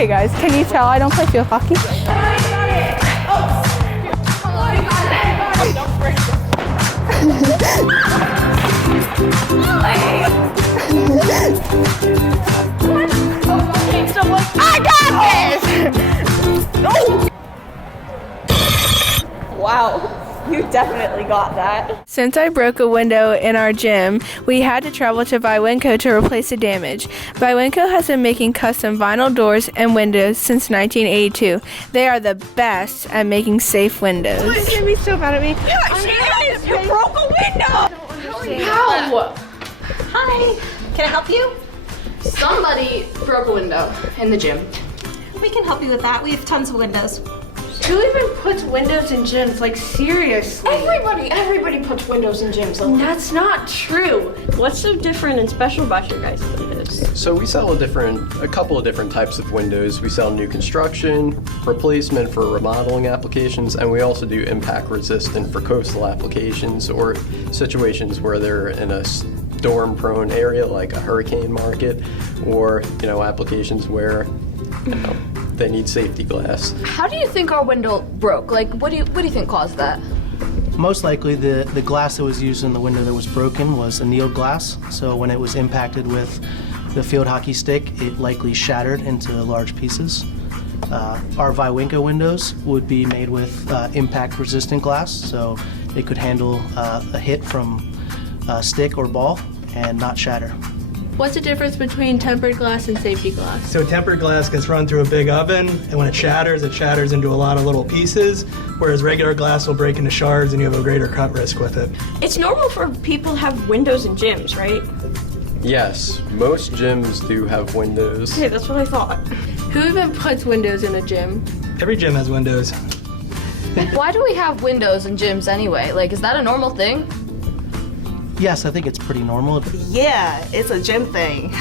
Okay guys, can you tell I don't play field hockey? I got this! Wow. You definitely got that. Since I broke a window in our gym, we had to travel to Viwenco to replace the damage. Viwenco has been making custom vinyl doors and windows since 1982. They are the best at making safe windows. She's gonna be so mad at me. Yeah, she is! You broke a window! How? Hi. Can I help you? Somebody broke a window in the gym. We can help you with that. We have tons of windows. Who even puts windows in gyms? Like, seriously? Everybody puts windows in gyms. That's not true. What's so different and special about your guys' windows? So we sell a couple of different types of windows. We sell new construction, replacement for remodeling applications, and we also do impact resistant for coastal applications or situations where they're in a storm-prone area like a hurricane market, or applications where they need safety glass. How do you think our window broke? Like, what do you think caused that? Most likely the glass that was used in the window that was broken was annealed glass. So when it was impacted with the field hockey stick, it likely shattered into large pieces. Our Viwenco windows would be made with impact-resistant glass, so it could handle a hit from a stick or ball and not shatter. What's the difference between tempered glass and safety glass? So tempered glass gets run through a big oven, and when it shatters into a lot of little pieces, whereas regular glass will break into shards and you have a greater cut risk with it. It's normal for people to have windows in gyms, right? Yes, most gyms do have windows. Okay, that's what I thought. Who even puts windows in a gym? Every gym has windows. Why do we have windows in gyms anyway? Like, is that a normal thing? Yes, I think it's pretty normal. Yeah, it's a gym thing.